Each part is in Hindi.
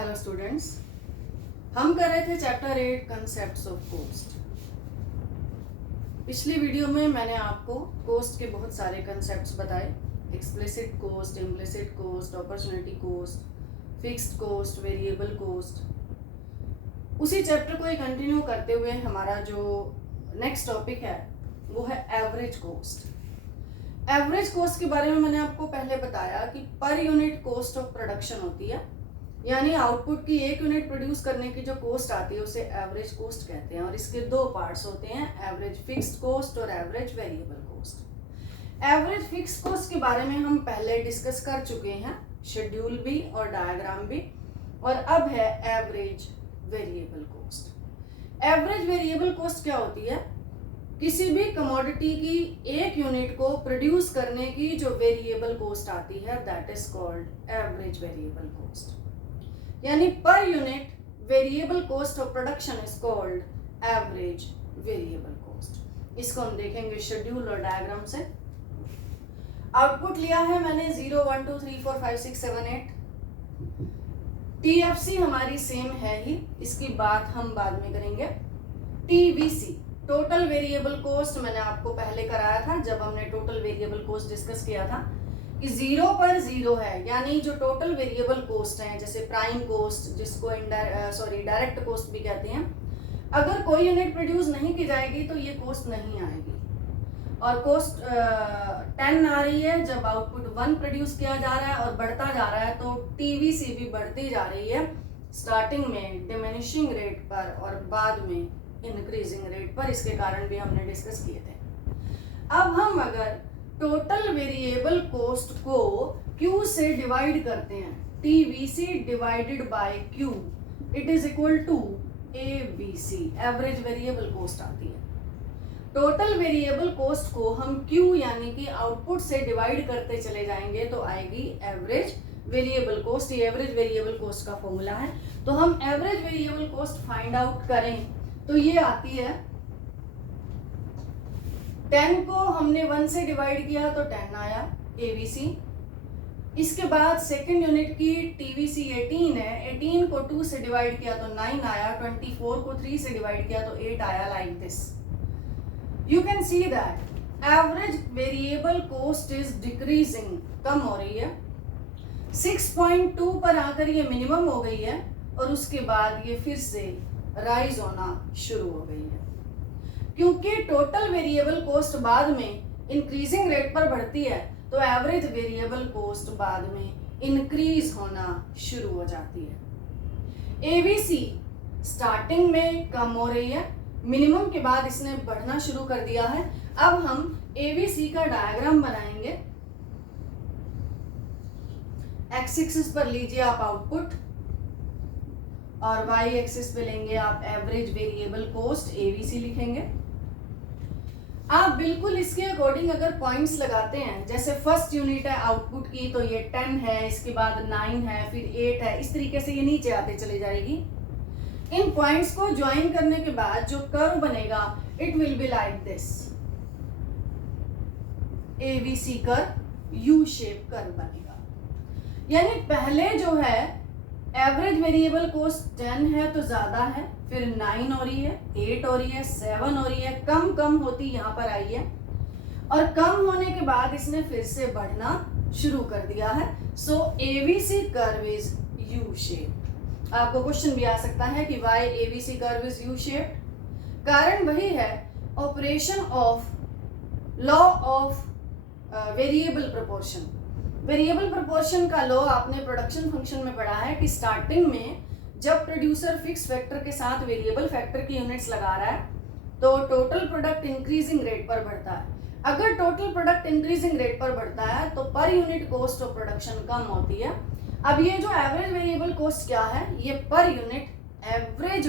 हेलो स्टूडेंट्स, हम कर रहे थे चैप्टर 8 कंसेप्ट्स ऑफ कोस्ट। पिछली वीडियो में मैंने आपको कोस्ट के बहुत सारे कंसेप्ट्स बताए। Explicit cost, implicit cost, opportunity cost, fixed cost, variable cost. उसी चैप्टर को ही कंटिन्यू करते हुए हमारा जो नेक्स्ट टॉपिक है वो है एवरेज कोस्ट। एवरेज कोस्ट के बारे में मैंने आपको पहले बताया कि पर यूनिट कॉस्ट ऑफ प्रोडक्शन होती है, यानी आउटपुट की एक यूनिट प्रोड्यूस करने की जो कॉस्ट आती है उसे एवरेज कॉस्ट कहते हैं। और इसके दो पार्ट्स होते हैं, एवरेज फिक्स्ड कॉस्ट और average variable cost. Average fixed cost के बारे में हम पहले डिस्कस कर चुके हैं, शेड्यूल भी और डायग्राम भी। और अब है average variable cost. Average variable cost क्या होती है? किसी भी कमोडिटी की एक यूनिट को प्रोड्यूस करने की जो वेरिएबल कॉस्ट आती है, that is called average variable cost. यानी per unit variable cost of production is called average variable cost. इसको हम देखेंगे शेड्यूल और डायग्राम से। आउटपुट लिया है मैंने 0 1 2 3 4 5 6 7 8। टीएफसी हमारी सेम है ही, इसकी बात हम बाद में करेंगे। टीवीसी टोटल वेरिएबल कॉस्ट मैंने आपको पहले कराया था जब हमने टोटल वेरिएबल कॉस्ट डिस्कस किया था कि 0 पर 0 है, यानी जो टोटल वेरिएबल कॉस्ट है, जैसे प्राइम कॉस्ट जिसको डायरेक्ट कॉस्ट भी कहते हैं, अगर कोई यूनिट प्रोड्यूस नहीं की जाएगी तो ये कॉस्ट नहीं आएगी। और कॉस्ट 10 आ रही है जब आउटपुट 1 प्रोड्यूस किया जा रहा है और बढ़ता जा रहा है, तो टीवीसी भी बढ़ती जा रही है, स्टार्टिंग में डिमिनिशिंग रेट पर और बाद में इंक्रीजिंग रेट पर। इसके कारण भी हमने डिस्कस किए थे। अब हम अगर टोटल वेरिएबल कॉस्ट को Q से डिवाइड करते हैं, TVC divided by Q, it is equal to ABC, average variable cost आती है। टोटल वेरिएबल कॉस्ट को हम Q यानी कि आउटपुट से डिवाइड करते चले जाएंगे तो आएगी एवरेज वेरिएबल कॉस्ट। ये एवरेज वेरिएबल कॉस्ट का फॉर्मूला है। तो हम average variable cost find out करें तो ये आती है, 10 को हमने 1 से डिवाइड किया तो 10 आया ABC। इसके बाद सेकंड यूनिट की TVC 18 है, 18 को 2 से डिवाइड किया तो 9 आया, 24 को 3 से डिवाइड किया तो 8 आया, like this. You can see that average variable cost is decreasing, कम हो रही है। 6.2 पर आकर ये मिनिमम हो गई है और उसके बाद ये फिर से राइज होना शुरू हो गई है, क्योंकि टोटल वेरिएबल कॉस्ट बाद में इंक्रीजिंग रेट पर बढ़ती है तो एवरेज वेरिएबल कॉस्ट बाद में इंक्रीज होना शुरू हो जाती है। एवीसी स्टार्टिंग में कम हो रही है, मिनिमम के बाद इसने बढ़ना शुरू कर दिया है। अब हम एवीसी का डायग्राम बनाएंगे। एक्स एक्सिस पर लीजिए आप आउटपुट और वाई एक्सिस पे लेंगे आप एवरेज वेरिएबल कॉस्ट, एवीसी लिखेंगे। आप बिल्कुल इसके अकॉर्डिंग अगर पॉइंट्स लगाते हैं, जैसे फर्स्ट यूनिट है आउटपुट की तो ये 10 है, इसके बाद 9 है, फिर 8 है, इस तरीके से ये नीचे आते चले जाएगी। इन पॉइंट्स को ज्वाइन करने के बाद जो कर्व बनेगा it will be like this, AVC curve, U shape curve बनेगा। यानी पहले जो है एवरेज वेरिएबल कॉस्ट 10 है तो ज्यादा है, फिर 9 हो रही है, 8 हो रही है, 7 हो रही है, कम कम होती यहाँ पर आई है और कम होने के बाद इसने फिर से बढ़ना शुरू कर दिया है। So AVC curve is U shape. आपको क्वेश्चन भी आ सकता है कि why AVC curve is U shape. कारण वही है, operation of law of variable proportion. Variable proportion का लॉ आपने प्रोडक्शन फंक्शन में पढ़ा है कि स्टार्टिंग में जब प्रोड्यूसर फिक्स फैक्टर के साथ वेरिएबल फैक्टर की यूनिट्स लगा रहा है तो टोटल प्रोडक्ट इंक्रीजिंग रेट पर बढ़ता है। अगर टोटल प्रोडक्ट इंक्रीजिंग रेट पर बढ़ता है तो per unit cost of production कम होती है। अब ये जो एवरेज वेरिएबल कॉस्ट क्या है, ये पर यूनिट एवरेज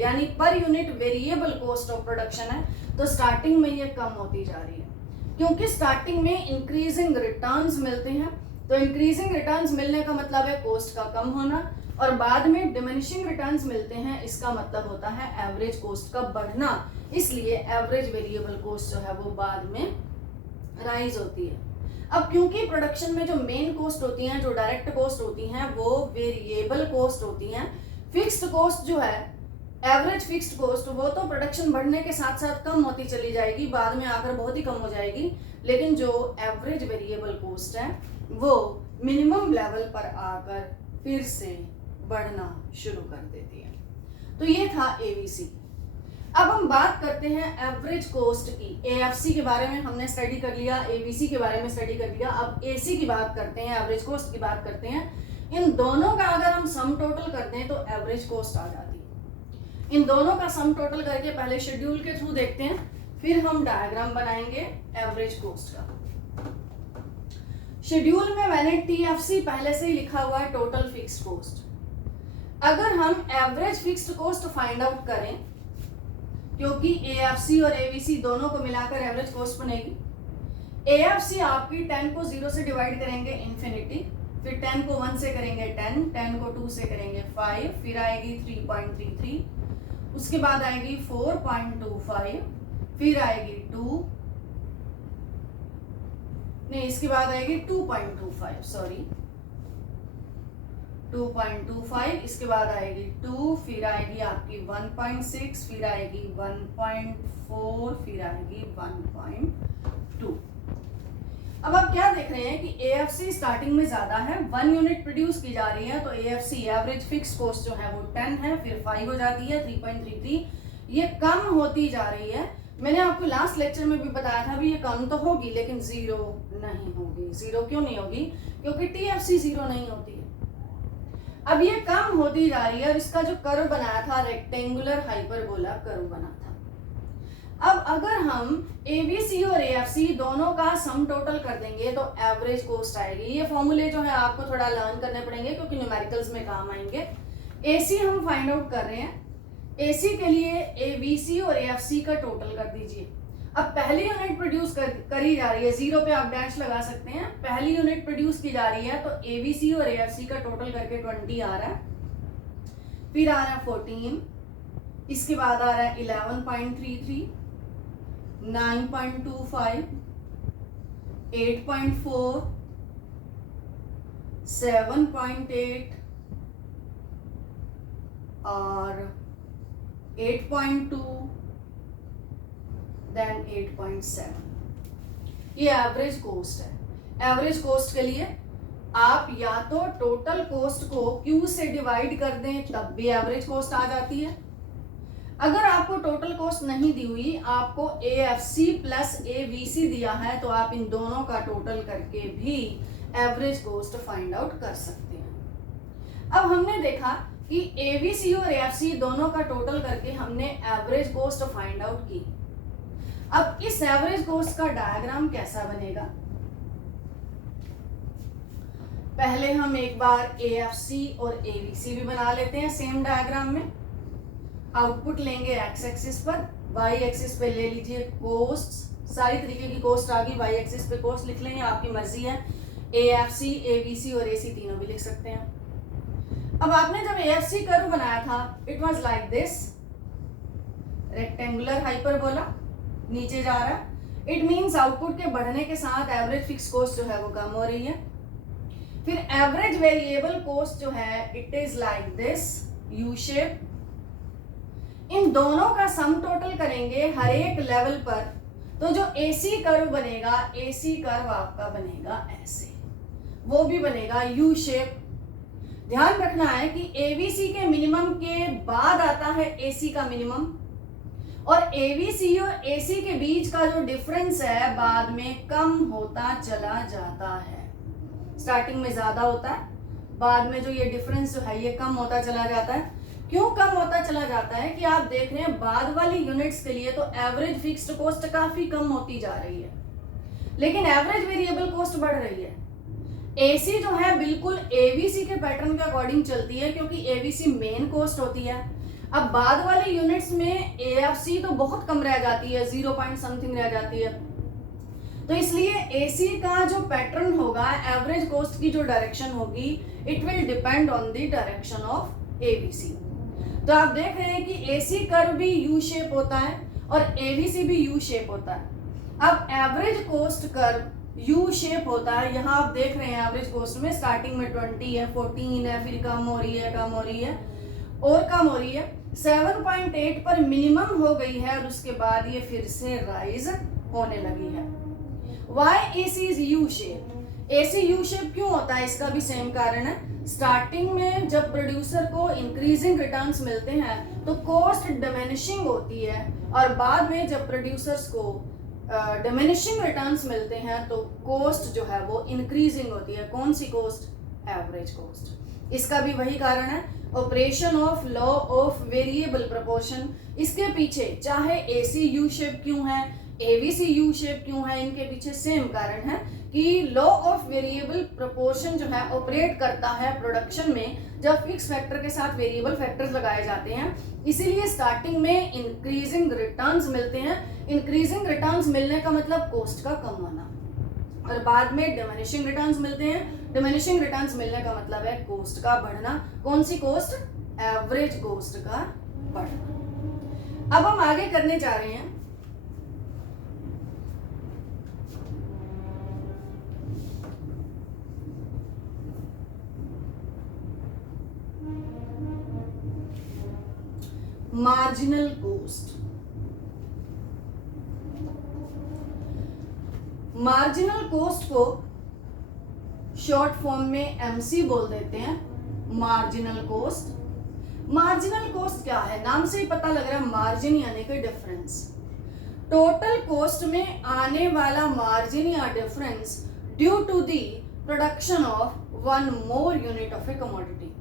यानी per unit variable cost of production है। तो स्टार्टिंग में ये कम होती जा रही है क्योंकि स्टार्टिंग में इंक्रीजिंग रिटर्न्स मिलते हैं। तो इंक्रीजिंग रिटर्न्स मिलने का मतलब है कॉस्ट का कम होना, और बाद में डिमिनिशिंग रिटर्न्स मिलते हैं, इसका मतलब होता है एवरेज कॉस्ट का बढ़ना। इसलिए एवरेज वेरिएबल कॉस्ट जो है वो बाद में राइज होती है। अब क्योंकि प्रोडक्शन में जो मेन कॉस्ट होती हैं, जो डायरेक्ट कॉस्ट होती हैं, वो वेरिएबल कॉस्ट होती हैं। फिक्स्ड कॉस्ट जो है, एवरेज फिक्स्ड कॉस्ट, वो तो प्रोडक्शन बढ़ने के साथ साथ कम होती चली जाएगी, बाद में आकर बहुत ही कम हो जाएगी। लेकिन जो एवरेज वेरिएबल कॉस्ट है वो मिनिमम लेवल पर आकर फिर से बढ़ना शुरू कर देती है। तो ये था एवीसी। अब हम बात करते हैं एवरेज कॉस्ट की। एएफसी के बारे में हमने स्टडी कर लिया, एवीसी के बारे में स्टडी कर लिया। अब एसी की बात करते हैं, एवरेज कॉस्ट की बात करते हैं। इन दोनों का अगर हम सम टोटल कर दें तो एवरेज कॉस्ट आ जाती है। इन दोनों का सम टोटल करके पहले शेड्यूल के थ्रू देखते हैं, फिर हम डायग्राम बनाएंगे एवरेज कॉस्ट का। शेड्यूल में मैंने टीएफसी पहले से ही लिखा हुआ है, टोटल फिक्स्ड कॉस्ट। अगर हम average fixed cost find out करें, क्योंकि एएफसी और एवीसी दोनों को मिलाकर एवरेज कॉस्ट बनेगी। एएफसी आपकी 10 को 0 से डिवाइड करेंगे इन्फिनिटी, फिर 10 को 1 से करेंगे 10, 10 को 2 से करेंगे 5, फिर आएगी 3.33, उसके बाद आएगी 4.25, फिर आएगी 2, नहीं इसके बाद आएगी 2.25, सॉरी 2.25, इसके बाद आएगी 2, फिर आएगी आपकी 1.6, फिर आएगी 1.4, फिर आएगी 1.2। अब आप क्या देख रहे हैं कि एएफसी स्टार्टिंग में ज्यादा है, 1 यूनिट प्रोड्यूस की जा रही है, तो एएफसी एवरेज फिक्स कॉस्ट जो है वो 10 है, फिर 5 हो जाती है 3.33, ये कम होती जा रही है। मैंने आपको लास्ट लेक्चर में भी बताया था भी ये कम तो होगी लेकिन 0 नहीं होगी। 0 क्यों नहीं होगी? क्योंकि टीएफसी 0 नहीं होती है। अब ये कम होती जा रही है और इसका जो कर्व बनाया था रेक्टेंगुलर हाइपरबोला कर्व बना था। अब अगर हम एबीसी और एएफसी दोनों का सम टोटल कर देंगे तो एवरेज कॉस्ट आएगी। ये फॉर्मूले जो है आपको थोड़ा लर्न करने पड़ेंगे क्योंकि न्यूमेरिकल्स में काम आएंगे। एसी हम फाइंड आउट कर रहे हैं। एसी के लिए एबीसी और एएफसी का टोटल कर दीजिए। अब पहली यूनिट प्रोड्यूस करी जा रही है, 0 पे आप डैश लगा सकते हैं। पहली यूनिट प्रोड्यूस की जा रही है तो एबीसी और एएफसी का टोटल करके 20 आ रहा है, फिर आ रहा है 14, इसके बाद आ रहा है 11.33, 9.25, 8.4, 7.8 और 8.2, देन 8.7। ये एवरेज कॉस्ट है। एवरेज कॉस्ट के लिए आप या तो टोटल कॉस्ट को Q से डिवाइड कर दें तब भी एवरेज कॉस्ट आ जाती है। अगर आपको टोटल कॉस्ट नहीं दी हुई, आपको AFC प्लस AVC दिया है, तो आप इन दोनों का टोटल करके भी एवरेज कॉस्ट फाइंड आउट कर सकते हैं। अब हमने देखा कि AVC और AFC दोनों का टोटल करके हमने एवरेज कॉस्ट फाइंड आउट की। अब इस एवरेज कॉस्ट का डायग्राम कैसा बनेगा? पहले हम एक बार AFC और AVC भी बना लेते हैं सेम डायग्राम में। आउटपुट लेंगे एक्स एक्सिस पर, वाई एक्सिस पे ले लीजिए कॉस्ट। सारी तरीके की कॉस्ट आ गई, वाई एक्सिस पे कॉस्ट लिख लेंगे, आपकी मर्जी है। AFC, AVC और AC तीनों भी लिख सकते हैं। अब आपने जब AFC कर्व बनाया था, it was like this, rectangular hyperbola नीचे जा रहा है। इट मींस आउटपुट के बढ़ने के साथ एवरेज फिक्स कॉस्ट जो है वो कम हो रही है। फिर एवरेज वेरिएबल कॉस्ट जो है it is like this, U shape. इन दोनों का सम टोटल करेंगे हर एक लेवल पर, तो जो AC कर्व बनेगा, AC कर्व आपका बनेगा ऐसे, वो भी बनेगा यू शेप। ध्यान रखना है कि AVC के मिनिमम के बाद आता है AC का मिनिमम, और AVC और AC के बीच का जो डिफरेंस है बाद में कम होता चला जाता है। स्टार्टिंग में ज्यादा होता है, बाद में जो ये डिफरेंस जो है ये कम होता चला जाता है। क्यों कम होता चला जाता है कि आप देख रहे हैं बाद वाली यूनिट्स के लिए तो एवरेज फिक्स्ड कॉस्ट काफी कम होती जा रही है, लेकिन एवरेज वेरिएबल कॉस्ट बढ़ रही है। AC जो है बिल्कुल AVC के पैटर्न के अकॉर्डिंग चलती है, क्योंकि AVC मेन कॉस्ट होती है। अब बाद वाली यूनिट्स में AFC तो बहुत कम रह जाती है, 0 पॉइंट समथिंग रह जाती है, तो इसलिए AC का जो पैटर्न होगा, एवरेज कॉस्ट की जो डायरेक्शन होगी, it will depend on the direction of AVC। तो आप देख रहे हैं कि AC कर्व भी यू शेप होता है और AVC भी यू शेप होता है। अब average cost curve U shape होता है। यहाँ आप देख रहे हैं एवरेज कॉस्ट में स्टार्टिंग में 20 है, 14 है, फिर कम हो रही है, कम हो रही है और कम हो रही है, 7.8 पर मिनिमम हो गई है और उसके बाद ये फिर से राइज होने लगी है। Why AC is U shape? AC U shape क्यों होता है, इसका भी सेम कारण है। स्टार्टिंग में जब प्रोड्यूसर को इंक्रीजिंग रिटर्न्स मिलते हैं तो कॉस्ट डिमिनिशिंग होती है और बाद में जब प्रोड्यूसर्स को डिमिनिशिंग रिटर्न्स मिलते हैं तो कॉस्ट जो है वो इंक्रीजिंग होती है। कौन सी कॉस्ट? Average cost. इसका भी वही कारण है, operation of law of variable proportion. इसके पीछे चाहे एसी यू शेप क्यों है, एबीसी यू शेप क्यों है, इनके पीछे सेम कारण है कि लॉ ऑफ वेरिएबल प्रोपोर्शन जो है ऑपरेट करता है प्रोडक्शन में जब फिक्स फैक्टर के साथ वेरिएबल फैक्टर्स लगाए जाते हैं। इसीलिए स्टार्टिंग में इंक्रीजिंग रिटर्न्स मिलते हैं। इंक्रीजिंग रिटर्न्स मिलने का मतलब कॉस्ट का कम होना और बाद में डिमिनिशिंग रिटर्न्स मिलते हैं। डिमिनिशिंग रिटर्न्स मिलने का मतलब है कॉस्ट का बढ़ना। कौन सी कॉस्ट? एवरेज कॉस्ट का बढ़ना। अब हम आगे करने जा रहे हैं मार्जिनल कॉस्ट। मार्जिनल कॉस्ट को शॉर्ट फॉर्म में एमसी बोल देते हैं, मार्जिनल कॉस्ट। मार्जिनल कॉस्ट क्या है? नाम से ही पता लग रहा है, मार्जिन यानी कि डिफरेंस। टोटल कॉस्ट में आने वाला मार्जिन या difference due to the production of one more unit of a commodity.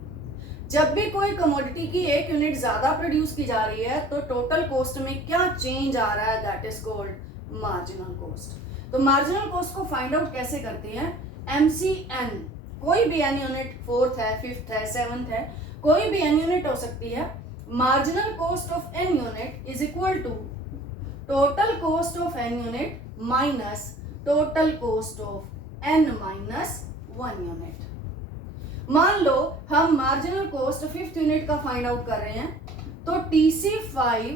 जब भी कोई कमोडिटी की एक यूनिट ज्यादा प्रोड्यूस की जा रही है तो टोटल कॉस्ट में क्या चेंज आ रहा है, that is called marginal cost. तो मार्जिनल कॉस्ट को फाइंड आउट कैसे करते हैं? MCN, कोई भी एन यूनिट, 4th है, 5th है, 7th है, कोई भी एन यूनिट हो सकती है। Marginal cost of N unit is equal to total cost of N unit minus total cost of N minus 1 unit. मान लो हम मार्जिनल कॉस्ट 5th यूनिट का फाइंड आउट कर रहे हैं तो TC5,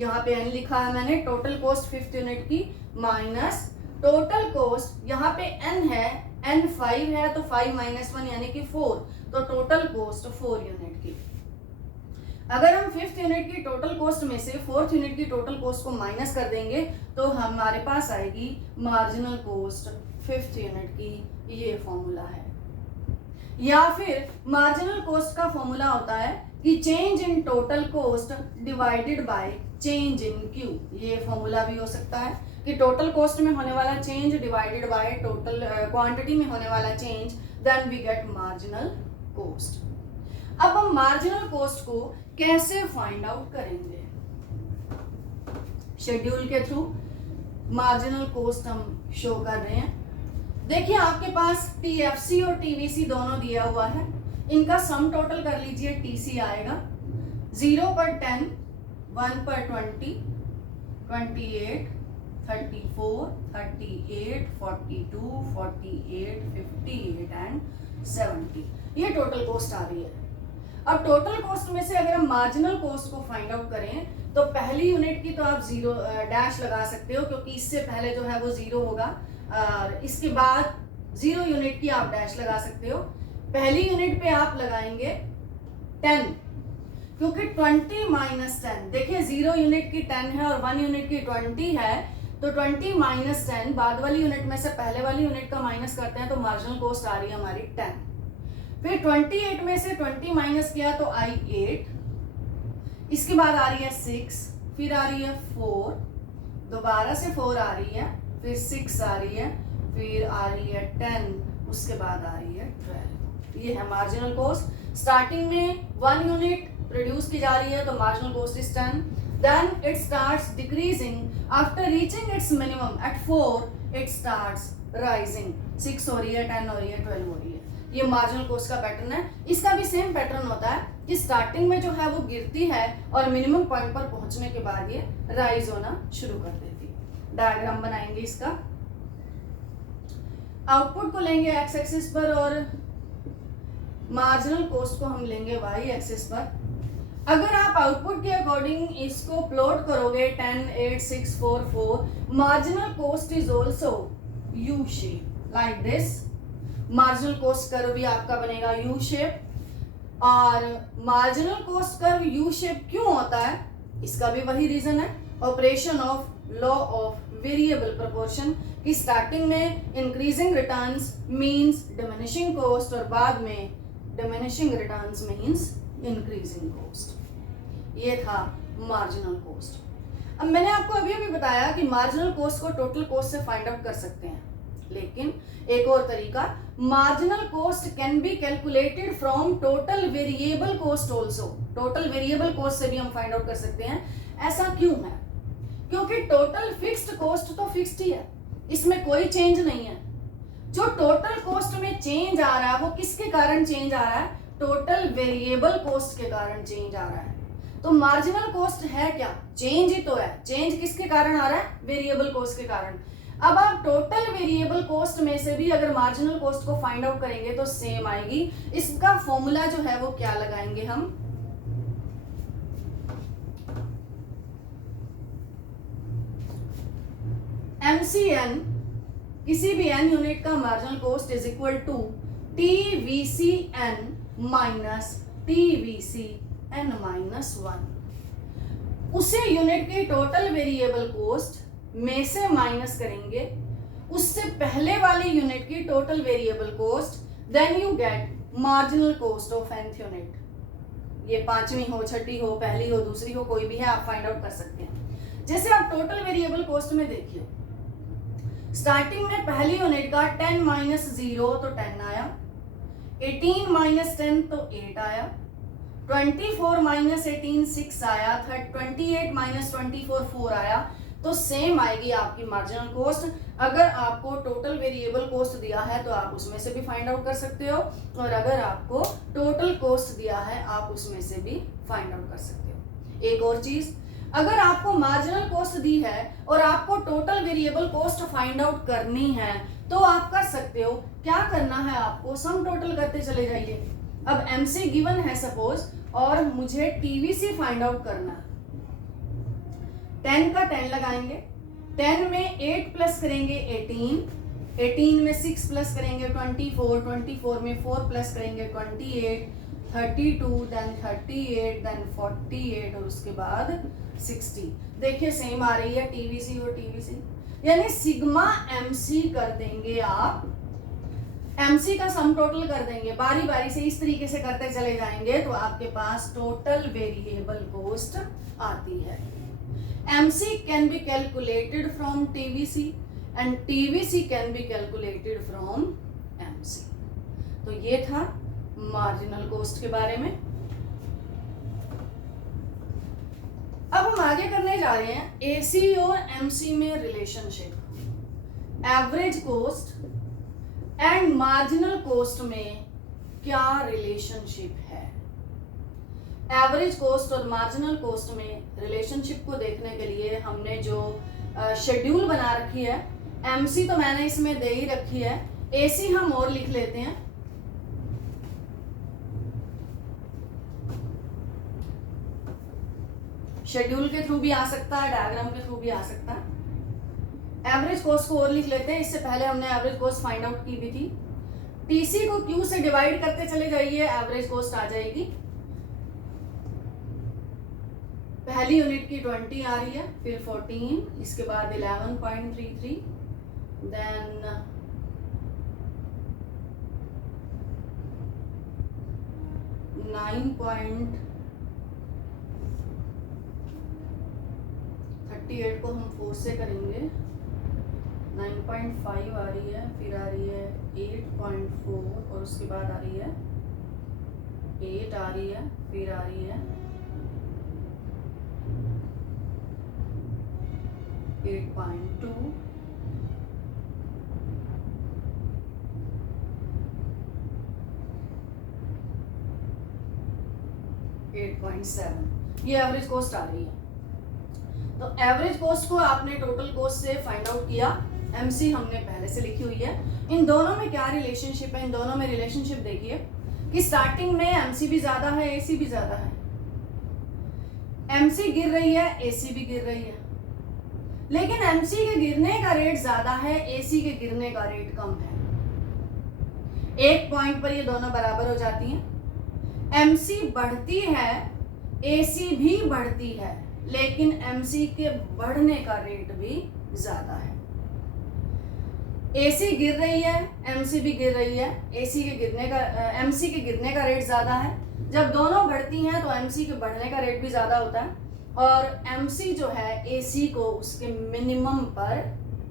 यहाँ पे n लिखा है मैंने, टोटल कॉस्ट 5th यूनिट की माइनस टोटल कॉस्ट, यहाँ पे n है, n 5 है तो 5 माइनस 1 यानी कि 4, तो टोटल कॉस्ट 4 यूनिट की। अगर हम 5th यूनिट की टोटल कॉस्ट में से 4th यूनिट की टोटल कॉस्ट को माइनस कर देंगे तो हमारे पास आएगी मार्जिनल कॉस्ट 5th यूनिट की। ये फॉर्मूला है। या फिर मार्जिनल कॉस्ट का फॉर्मूला होता है कि change in total cost divided by change in Q. ये फॉर्मूला भी हो सकता है कि टोटल कॉस्ट में होने वाला change divided by total quantity में होने वाला change, then we get marginal cost. अब हम मार्जिनल कॉस्ट को कैसे फाइंड आउट करेंगे? शेड्यूल के थ्रू मार्जिनल कॉस्ट हम शो कर रहे हैं। देखिए आपके पास TFC और TVC दोनों दिया हुआ है, इनका सम टोटल कर लीजिए, TC आएगा 0 पर 10, 1 पर 20, 28, 34, 38, 42, 48, 58 एंड 70। ये टोटल कॉस्ट आ रही है। अब टोटल कॉस्ट में से अगर हम मार्जिनल कॉस्ट को फाइंड आउट करें तो पहली यूनिट की तो आप 0 डैश लगा सकते हो क्योंकि इससे पहले जो है वो 0 होगा, और इसके बाद 0 यूनिट की आप डैश लगा सकते हो। पहली यूनिट पे आप लगाएंगे 10 क्योंकि 20 माइनस 10, देखिए 0 यूनिट की 10 है और 1 यूनिट की 20 है, तो 20 माइनस 10 बाद वाली यूनिट में से पहले वाली यूनिट का माइनस करते हैं तो मार्जिनल कॉस्ट आ रही है हमारी 10। फिर 28 में से 20 माइनस किया तो आई 8, इसके बाद आ रही है 6, फिर आ रही है 4, दोबारा से 4 आ रही है, फिर 6 आ रही है, फिर आ रही है 10, उसके बाद आ रही है 12। ये है मार्जिनल कॉस्ट। स्टार्टिंग में 1 यूनिट प्रोड्यूस की जा रही है तो marginal cost is 10, then it starts decreasing after reaching its minimum at 4 it starts rising, 6 हो रही है, 10 हो रही है, 12 हो रही है। ये मार्जिनल कॉस्ट का पैटर्न है। इसका भी सेम पैटर्न होता है कि स्टार्टिंग में जो है वो गिरती है और मिनिमम पॉइंट पर पहुंचने के बाद ये राइज होना शुरू कर देती है। डायग्राम बनाएंगे इसका। आउटपुट को लेंगे एक्स एक्सिस पर और मार्जिनल कॉस्ट को हम लेंगे वाई एक्सिस पर। अगर आप आउटपुट के अकॉर्डिंग इसको प्लॉट करोगे 10, 8, 6, 4, 4, marginal cost is also U shape like this. Marginal cost curve भी आपका बनेगा यू शेप। और marginal cost curve you shape क्यों होता है, इसका भी वही रीजन है, operation of law of variable proportion कि स्टार्टिंग में increasing returns means diminishing cost और बाद में diminishing returns means increasing cost. ये था मार्जिनल कॉस्ट। अब मैंने आपको अभी अभी बताया कि मार्जिनल कॉस्ट को टोटल कॉस्ट से फाइंड आउट कर सकते हैं, लेकिन एक और तरीका, marginal cost can be calculated from total variable cost also. Total variable cost से भी हम फाइंड आउट कर सकते हैं। ऐसा क्यों है, क्योंकि टोटल फिक्स्ड कॉस्ट तो फिक्स्ड ही है, इसमें कोई चेंज नहीं है। जो टोटल कॉस्ट में चेंज आ रहा है वो किसके कारण चेंज आ रहा है, टोटल वेरिएबल कॉस्ट के कारण चेंज आ रहा है। तो मार्जिनल कॉस्ट है क्या, चेंज ही तो है। चेंज किसके कारण आ रहा है, वेरिएबल कॉस्ट के कारण। अब आप टोटल वेरिएबल कॉस्ट में से भी अगर मार्जिनल कॉस्ट को फाइंड आउट करेंगे तो सेम आएगी। इसका फॉर्मूला जो है वो क्या लगाएंगे हम, MCN, किसी भी n यूनिट का marginal cost is equal to TVCN minus TVCN minus 1। उसे यूनिट की टोटल वेरिएबल कॉस्ट में से माइनस करेंगे उससे पहले वाली यूनिट की total variable cost, then you get marginal cost of nth unit. ये पांचवी हो, छठी हो, पहली हो, दूसरी हो, कोई भी है, आप फाइंड आउट कर सकते हैं। जैसे आप टोटल वेरिएबल कॉस्ट में देखिए, स्टार्टिंग में पहली यूनिट का 10 माइनस 0 तो 10 आया, 18 माइनस 10 तो 8 आया, 24 माइनस 18 6 आया, 28 माइनस 24 4 आया। तो सेम आएगी आपकी मार्जिनल कॉस्ट। अगर आपको टोटल वेरिएबल कॉस्ट दिया है तो आप उसमें से भी फाइंड आउट कर सकते हो, और अगर आपको टोटल कॉस्ट दिया है आप उसमें से भी फाइंड आउट कर सकते हो। एक और चीज, अगर आपको मार्जिनल कॉस्ट दी है और आपको total variable cost find out करनी है तो आप कर सकते हो। क्या करना है आपको, सम टोटल करते चले जाइए। अब MC गिवन है सपोज, और मुझे TVC फाइंड आउट करना है। 10 का 10 लगाएंगे, 10 में 8 प्लस करेंगे 18, 18 में 6 प्लस करेंगे 24, 24 में 4 प्लस करेंगे 28, 32, देन 38, देन 48 और उसके बाद 60। देखिए सेम आ रही है TVC और TVC, यानी सिग्मा MC कर देंगे आप, MC का सम टोटल कर देंगे, बारी बारी से इस तरीके से करते चले जाएंगे तो आपके पास टोटल वेरिएबल कॉस्ट आती है। MC can be calculated from TVC and TVC can be calculated from MC। तो ये था मार्जिनल कॉस्ट के बारे में। अब हम आगे करने जा रहे हैं AC और MC में relationship. Average cost and marginal cost में क्या रिलेशनशिप है। एवरेज कॉस्ट और मार्जिनल कॉस्ट में रिलेशनशिप को देखने के लिए हमने जो शेड्यूल बना रखी है, MC तो मैंने इसमें दे ही रखी है, AC हम और लिख लेते हैं। शेड्यूल के थ्रू भी आ सकता है, डायग्राम के थ्रू भी आ सकता है। एवरेज कॉस्ट को और लिख लेते हैं। इससे पहले हमने एवरेज कॉस्ट फाइंड आउट की भी थी। TC को Q से डिवाइड करते चले जाइए, एवरेज कॉस्ट आ जाएगी। पहली यूनिट की 20 आ रही है, फिर 14, इसके बाद 11.33, देन 9.38 को हम 4 से करेंगे, 9.5 आ रही है, फिर आ रही है 8.4 और उसके बाद आ रही है 8 आ रही है, फिर आ रही है 8.2, 8.7। ये एवरेज कॉस्ट आ रही है। तो एवरेज कॉस्ट को आपने टोटल कॉस्ट से फाइंड आउट किया, MC हमने पहले से लिखी हुई है। इन दोनों में क्या रिलेशनशिप है, इन दोनों में रिलेशनशिप देखिए कि स्टार्टिंग में MC भी ज्यादा है, AC भी ज्यादा है। MC गिर रही है, AC भी गिर रही है। लेकिन एमसी के गिरने का रेट ज्यादा है, एसी के गिरने का रेट कम है। एक पॉइंट पर ये दोनों बराबर हो जाती हैं। एमसी बढ़ती है, एसी भी बढ़ती है, लेकिन एमसी के बढ़ने का रेट भी ज्यादा है। एसी गिर रही है, एमसी भी गिर रही है, एसी के गिरने का एमसी के गिरने का रेट ज्यादा है। जब दोनों बढ़ती हैं तो एमसी के बढ़ने का रेट भी ज्यादा होता है, और एमसी जो है एसी को उसके मिनिमम पर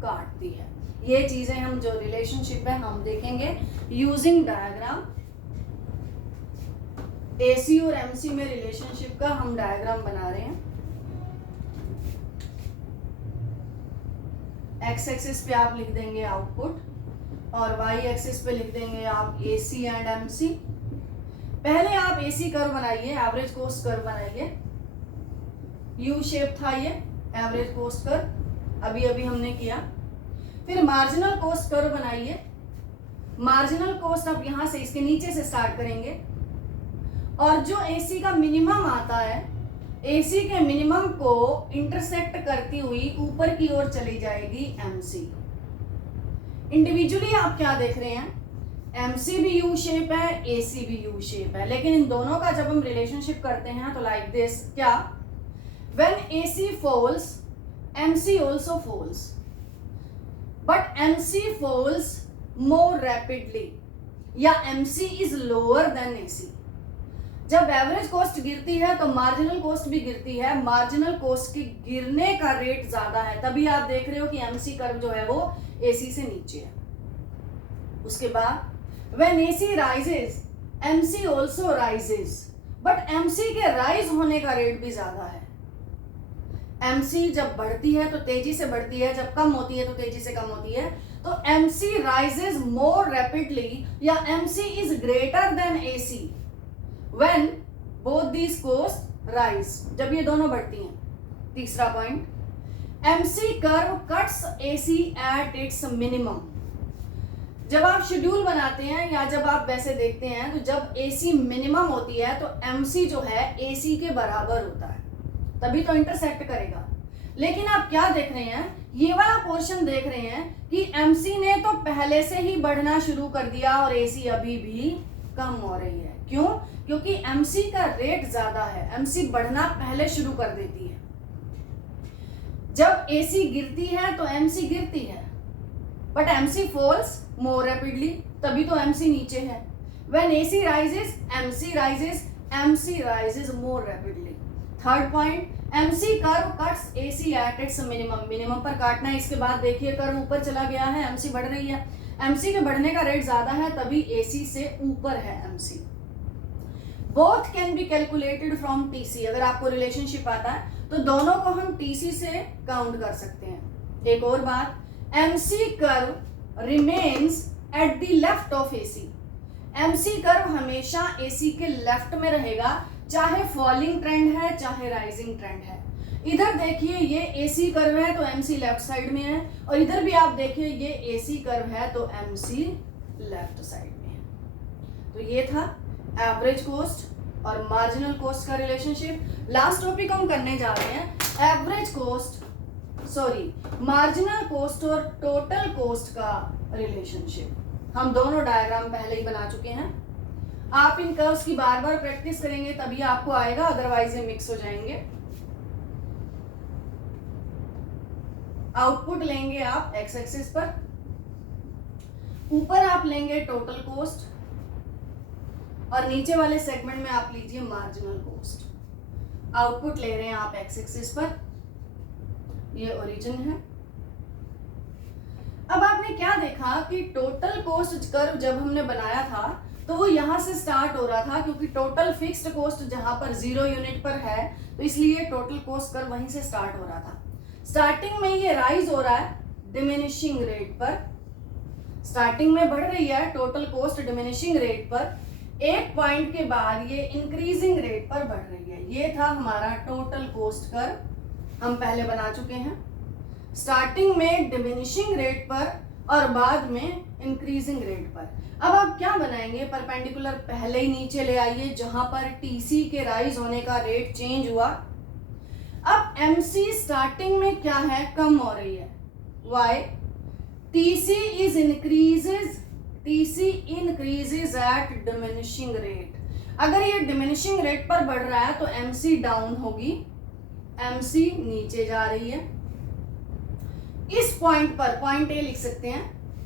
काटती है। ये चीजें हम जो रिलेशनशिप है हम देखेंगे यूजिंग डायग्राम। एसी और एमसी में रिलेशनशिप का हम डायग्राम बना रहे हैं। एक्स एक्सिस पे आप लिख देंगे आउटपुट और वाई एक्सिस पे लिख देंगे आप एसी एंड एमसी। पहले आप एसी कर्व बनाइए, एवरेज कॉस्ट कर्व बनाइए। यू शेप था ये एवरेज कॉस्ट कर्व, अभी अभी हमने किया। फिर मार्जिनल कॉस्ट कर्व बनाइए। मार्जिनल कॉस्ट आप यहां से इसके नीचे से स्टार्ट करेंगे, और जो एसी का मिनिमम आता है, एसी के मिनिमम को इंटरसेक्ट करती हुई ऊपर की ओर चली जाएगी एमसी। इंडिविजुअली आप क्या देख रहे हैं, एमसी भी यू शेप है, एसी भी यू शेप है, लेकिन इन दोनों का जब हम रिलेशनशिप करते हैं तो लाइक दिस, क्या, when AC falls MC also falls, but MC falls more rapidly, या MC is lower than AC. जब एवरेज कॉस्ट गिरती है तो मार्जिनल कॉस्ट भी गिरती है, मार्जिनल कॉस्ट के गिरने का रेट ज्यादा है, तभी आप देख रहे हो कि एमसी कर्व जो है वो एसी से नीचे है। उसके बाद when AC rises MC also rises, but MC के राइज होने का रेट भी ज्यादा है। एमसी जब बढ़ती है तो तेजी से बढ़ती है, जब कम होती है तो तेजी से कम होती है। तो एमसी राइजेस मोर रैपिडली, या MC is greater than AC when both these costs rise, जब ये दोनों बढ़ती हैं। तीसरा point, MC curve cuts AC at its minimum। जब आप शेड्यूल बनाते हैं या जब आप वैसे देखते हैं तो जब AC मिनिमम होती है तो MC जो है AC के बराबर होता है, तभी तो इंटरसेक्ट करेगा। लेकिन आप क्या देख रहे हैं, ये वाला पोर्शन देख रहे हैं कि MC ने तो पहले से ही बढ़ना शुरू कर दिया और AC अभी भी कम हो रही है। क्यों? क्योंकि MC का रेट ज्यादा है, MC बढ़ना पहले शुरू कर देती है। जब AC गिरती है तो MC गिरती है, but MC falls more rapidly, तभी तो MC नीचे है। When AC rises, MC rises, MC rises more rapidly। Third point, MC curve cuts AC at its minimum, minimum पर काटना है। इसके बाद देखिए कर्व ऊपर चला गया है, MC बढ़ रही है, MC के बढ़ने का रेट ज्यादा है, तभी AC से ऊपर है MC। Both can be calculated from TC। अगर आपको रिलेशनशिप आता है तो दोनों को हम TC से काउंट कर सकते हैं। एक और बात, MC curve remains at the left of AC। MC curve हमेशा AC के लेफ्ट में रहेगा, चाहे फॉलिंग ट्रेंड है चाहे राइजिंग ट्रेंड है। इधर देखिए ये AC कर्व है तो MC लेफ्ट साइड में है, और इधर भी आप देखिए ये AC कर्व है तो MC लेफ्ट साइड में है। तो ये था एवरेज कॉस्ट और मार्जिनल कॉस्ट का रिलेशनशिप। लास्ट टॉपिक हम करने जा रहे हैं एवरेज कॉस्ट, मार्जिनल कॉस्ट और टोटल कॉस्ट का रिलेशनशिप। हम दोनों डायग्राम पहले ही बना चुके हैं। आप इन कर्व्स की बार बार प्रैक्टिस करेंगे तभी आपको आएगा, अदरवाइज ये मिक्स हो जाएंगे। आउटपुट लेंगे आप एक्स एक्सिस पर, ऊपर आप लेंगे टोटल कॉस्ट, और नीचे वाले सेगमेंट में आप लीजिए मार्जिनल कॉस्ट। आउटपुट ले रहे हैं आप एक्स एक्सिस पर, ये ओरिजिन है। अब आपने क्या देखा कि टोटल कॉस्ट कर्व जब हमने बनाया था तो वो यहां से स्टार्ट हो रहा था, क्योंकि टोटल फिक्स्ड कॉस्ट जहां पर 0 यूनिट पर है तो इसलिए टोटल कॉस्ट कर्व वहीं से स्टार्ट हो रहा था। स्टार्टिंग में ये राइज हो रहा है डिमिनिशिंग रेट पर, स्टार्टिंग में बढ़ रही है टोटल कॉस्ट डिमिनिशिंग रेट पर, एक पॉइंट के बाद ये इंक्रीजिंग रेट पर बढ़ रही है। ये था हमारा टोटल कॉस्ट कर्व, हम पहले बना चुके हैं। स्टार्टिंग में डिमिनिशिंग रेट पर और बाद में इंक्रीजिंग रेट पर। अब आप क्या बनाएंगे, परपेंडिकुलर पहले ही नीचे ले आइए जहां पर टीसी के राइज होने का रेट चेंज हुआ। अब MC स्टार्टिंग में क्या है, कम हो रही है, why? TC increases at diminishing rate. अगर ये डिमिनिशिंग रेट पर बढ़ रहा है तो MC डाउन होगी, MC नीचे जा रही है। इस पॉइंट पर, पॉइंट ए लिख सकते हैं,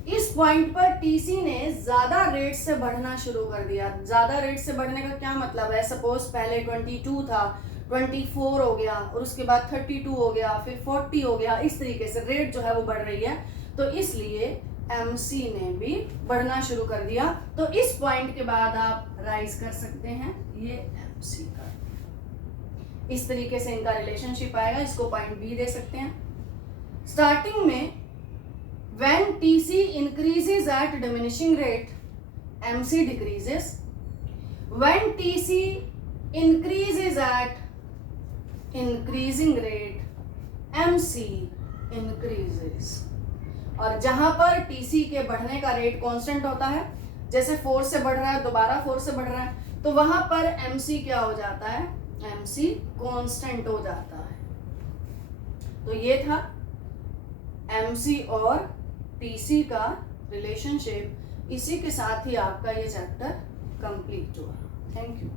इस पॉइंट पर TC ने ज्यादा रेट से बढ़ना शुरू कर दिया। ज्यादा रेट से बढ़ने का क्या मतलब है, सपोज पहले 22 था, 24 हो गया, और उसके बाद 32 हो गया, फिर 40 हो गया, इस तरीके से रेट जो है वो बढ़ रही है, तो इसलिए MC ने भी बढ़ना शुरू कर दिया। तो इस पॉइंट के बाद आप राइज कर सकते हैं, ये MC का, इस तरीके से इनका रिलेशनशिप आएगा, इसको पॉइंट B दे सकते हैं। स्टार्टिंग में when TC increases at diminishing rate, MC decreases. When TC increases at increasing rate, MC increases. और जहां पर TC के बढ़ने का रेट कांस्टेंट होता है, जैसे 4 से बढ़ रहा है, दोबारा 4 से बढ़ रहा है, तो वहां पर MC क्या हो जाता है, MC कांस्टेंट हो जाता है। तो ये था MC और TC का रिलेशनशिप। इसी के साथ ही आपका ये चैप्टर कंप्लीट हुआ। Thank you.